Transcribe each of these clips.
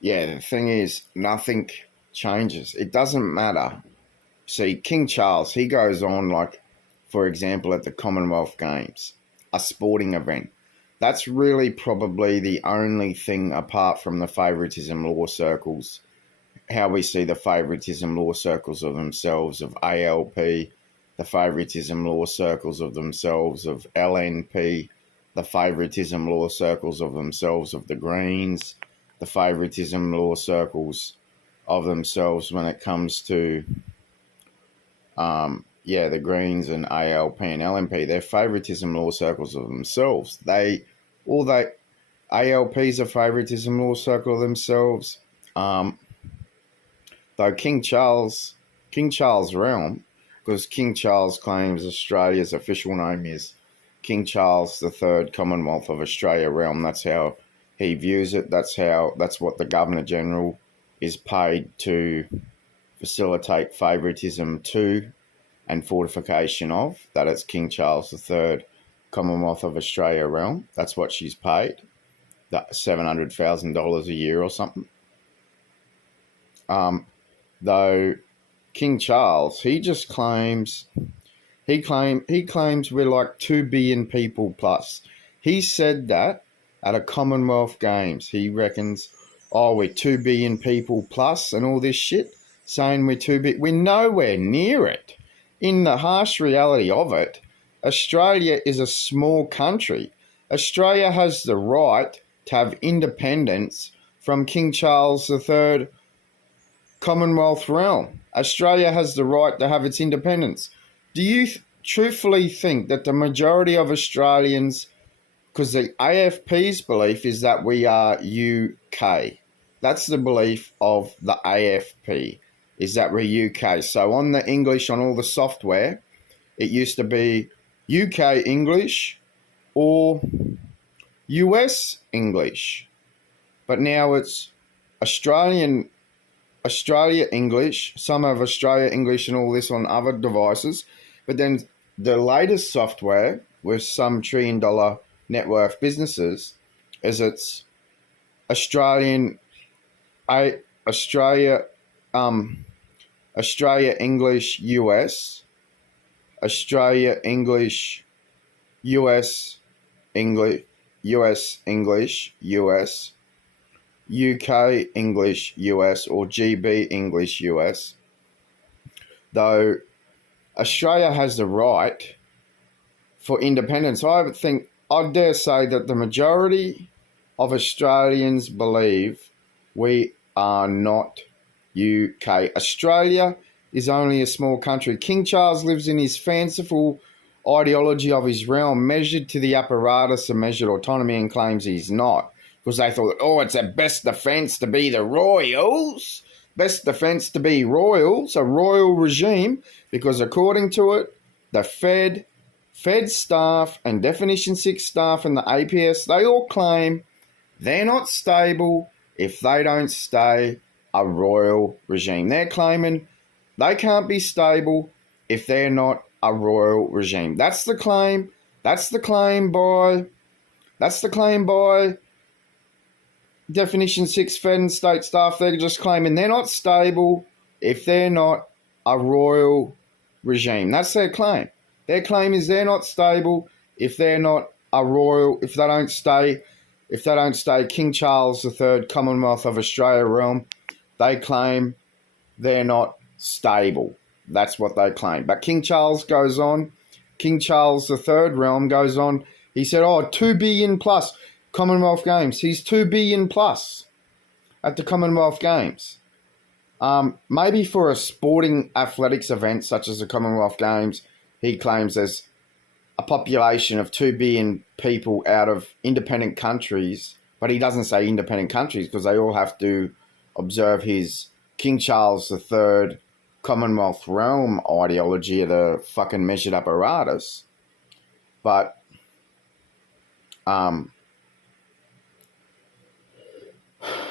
Yeah, the thing is, nothing changes. It doesn't matter. See, King Charles, he goes on, like, for example, at the Commonwealth Games, a sporting event. That's really probably the only thing apart from the favouritism law circles, how we see the favouritism law circles of themselves of ALP, the favouritism law circles of themselves of LNP, the favouritism law circles of themselves of the Greens, the favouritism law circles of themselves when it comes to the Greens and ALP and LNP, they're favouritism law circles of themselves. ALP's a favouritism law circle of themselves. Though King Charles realm, because King Charles claims Australia's official name is King Charles III, Commonwealth of Australia realm. That's how he views it. That's what the Governor General is paid to facilitate favouritism to and fortification of, that it's King Charles III, Commonwealth of Australia realm. That's what she's paid, that $700,000 a year or something. Though King Charles, he just claims we're like 2 billion people plus. He said that at a Commonwealth Games. He reckons, we're 2 billion people plus and all this shit, saying we're too big. We're nowhere near it. In the harsh reality of it, Australia is a small country. Australia has the right to have independence from King Charles III, Commonwealth realm. Australia has the right to have its independence. Do you truthfully think that the majority of Australians, because the AFP's belief is that we are UK. That's the belief of the AFP, is that we're UK. So on the English, on all the software, it used to be UK English or US English. But now it's Australia English. Some have Australia English and all this on other devices. But then the latest software with some $1 trillion net worth businesses is it's Australia English US, Australia English US English US, UK English US, or GB English US. Though Australia has the right for independence, I dare say that the majority of Australians believe we are not UK. Australia is only a small country. King Charles lives in his fanciful ideology of his realm, measured to the apparatus of measured autonomy, and claims he's not. Because they thought, it's a best defence to be the royals. Best defence to be royals, a royal regime, because according to it, the Fed staff and Definition 6 staff and the APS, they all claim they're not stable if they don't stay a royal regime. They're claiming they can't be stable if they're not a royal regime. That's the claim. That's the claim by Definition 6 Fed and state staff. They're just claiming they're not stable if they're not a royal regime. That's their claim. Their claim is they're not stable if they're not a royal, if they don't stay King Charles III, Commonwealth of Australia realm. They claim they're not stable. That's what they claim. But King Charles goes on. King Charles III realm goes on. He said, 2 billion plus Commonwealth Games. He's 2 billion plus at the Commonwealth Games. Maybe for a sporting athletics event such as the Commonwealth Games, he claims there's a population of 2 billion people out of independent countries, but he doesn't say independent countries because they all have to observe his King Charles III Commonwealth realm ideology of the fucking measured apparatus. But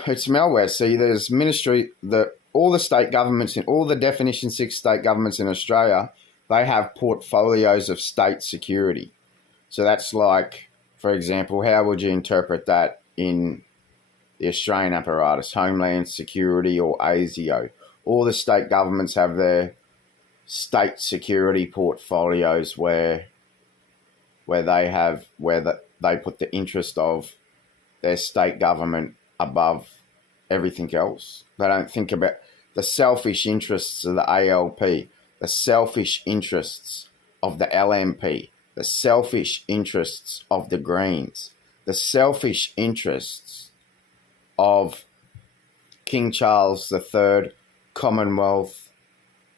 it's malware. See, there's ministry that all the state governments in all the Definition 6 state governments in Australia, they have portfolios of state security. So that's like, for example, how would you interpret that in the Australian apparatus, Homeland Security or ASIO. All the state governments have their state security portfolios where they put the interest of their state government above everything else. They don't think about the selfish interests of the ALP, the selfish interests of the LNP, the selfish interests of the Greens, the selfish interests of King Charles III, Commonwealth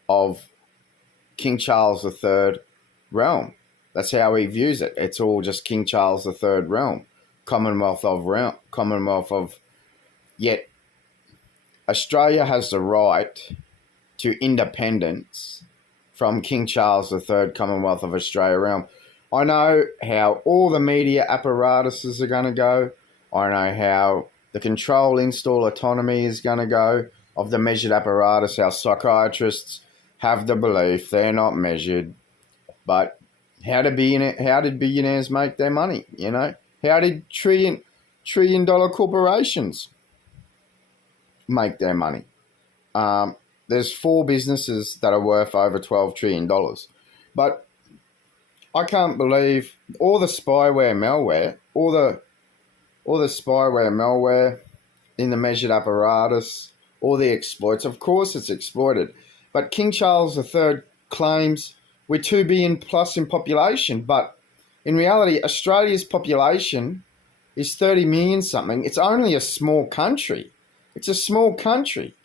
of King Charles III realm. That's how he views it. It's all just King Charles III realm, Commonwealth of. Yet Australia has the right to independence from King Charles III, Commonwealth of Australia realm. I know how all the media apparatuses are going to go. I know how the control, install, autonomy is going to go of the measured apparatus. Our psychiatrists have the belief they're not measured. But how did billionaires make their money, you know? How did trillion dollar corporations make their money? There's 4 businesses that are worth over $12 trillion. But I can't believe all the spyware malware, all the spyware malware in the measured apparatus, all the exploits. Of course it's exploited. But King Charles III claims we're 2 billion plus in population. But in reality, Australia's population is 30 million something. It's only a small country. It's a small country.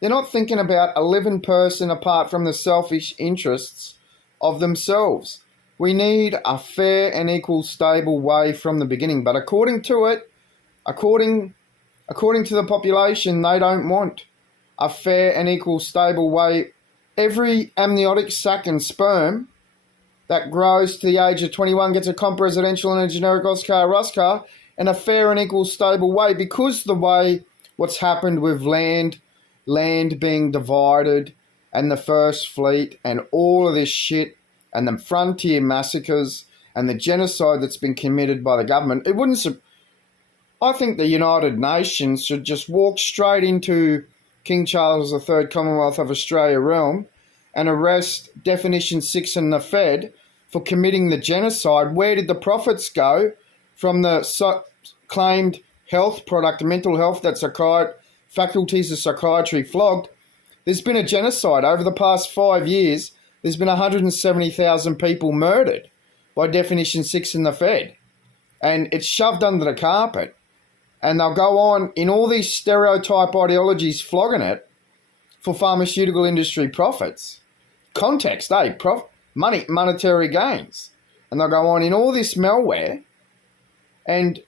They're not thinking about a living person apart from the selfish interests of themselves. We need a fair and equal, stable way from the beginning. But according to the population, they don't want a fair and equal, stable way. Every amniotic sac and sperm that grows to the age of 21 gets a comp residential and a generic Oscar Ruscar in a fair and equal, stable way, because the way what's happened with land being divided and the First Fleet and all of this shit and the frontier massacres and the genocide that's been committed by the government, I think the United Nations should just walk straight into King Charles III, Commonwealth of Australia realm and arrest Definition 6 and the Fed for committing the genocide. Where did the profits go from the claimed health product, mental health, that faculties of psychiatry flogged? There's been a genocide. Over the past 5 years, there's been 170,000 people murdered by Definition 6 and the Fed. And it's shoved under the carpet. And they'll go on in all these stereotype ideologies flogging it for pharmaceutical industry profits. Context, monetary gains. And they'll go on in all this malware and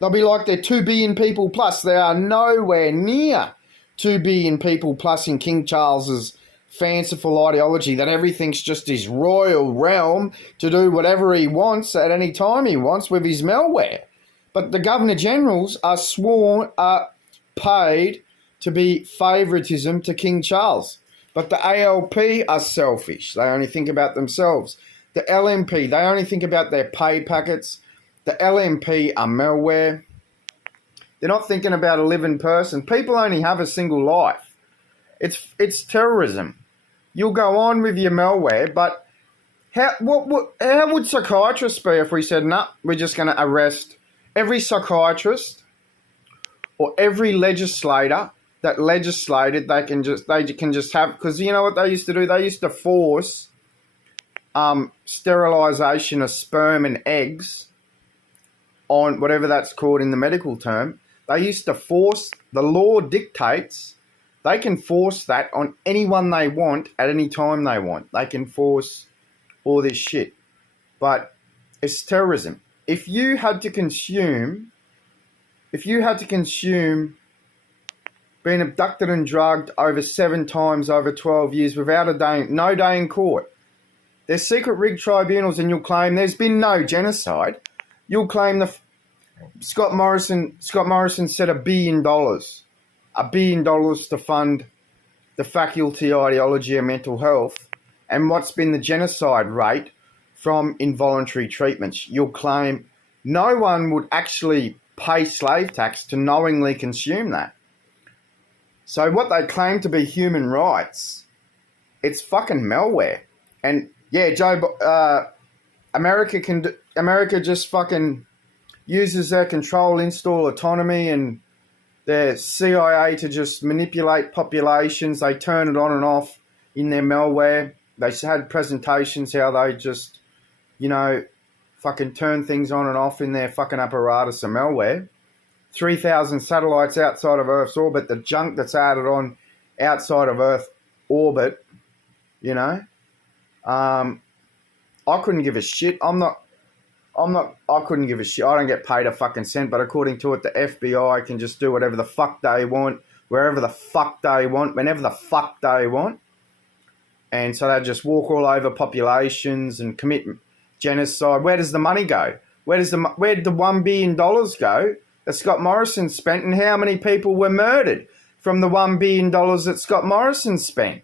they'll be like they're 2 billion people plus. They are nowhere near 2 billion people plus in King Charles's fanciful ideology that everything's just his royal realm to do whatever he wants at any time he wants with his malware. But the Governor-Generals are paid to be favouritism to King Charles. But the ALP are selfish. They only think about themselves. The LNP, they only think about their pay packets. The LNP are malware. They're not thinking about a living person. People only have a single life. It's terrorism. You'll go on with your malware, but how would psychiatrists be if we said, no, we're just going to arrest every psychiatrist or every legislator that legislated? They can just have, because you know what they used to do? They used to force sterilisation of sperm and eggs on whatever that's called in the medical term. They used to force, the law dictates, they can force that on anyone they want at any time they want. They can force all this shit. But it's terrorism. If you had to consume being abducted and drugged over 7 times over 12 years without no day in court, there's secret rigged tribunals, and you'll claim there's been no genocide. You'll claim Scott Morrison said $1 billion to fund the faculty ideology of mental health, and what's been the genocide rate from involuntary treatments. You'll claim no one would actually pay slave tax to knowingly consume that. So what they claim to be human rights, it's fucking malware. And yeah, America just fucking uses their control, install autonomy, and their CIA to just manipulate populations. They turn it on and off in their malware. They had presentations how they just, fucking turn things on and off in their fucking apparatus of malware. 3,000 satellites outside of Earth's orbit, the junk that's added on outside of Earth orbit, I couldn't give a shit. I couldn't give a shit. I don't get paid a fucking cent, but according to it, the FBI can just do whatever the fuck they want, wherever the fuck they want, whenever the fuck they want. And so they just walk all over populations and commit genocide. Where does the money go? Where did the $1 billion go that Scott Morrison spent, and how many people were murdered from the $1 billion that Scott Morrison spent?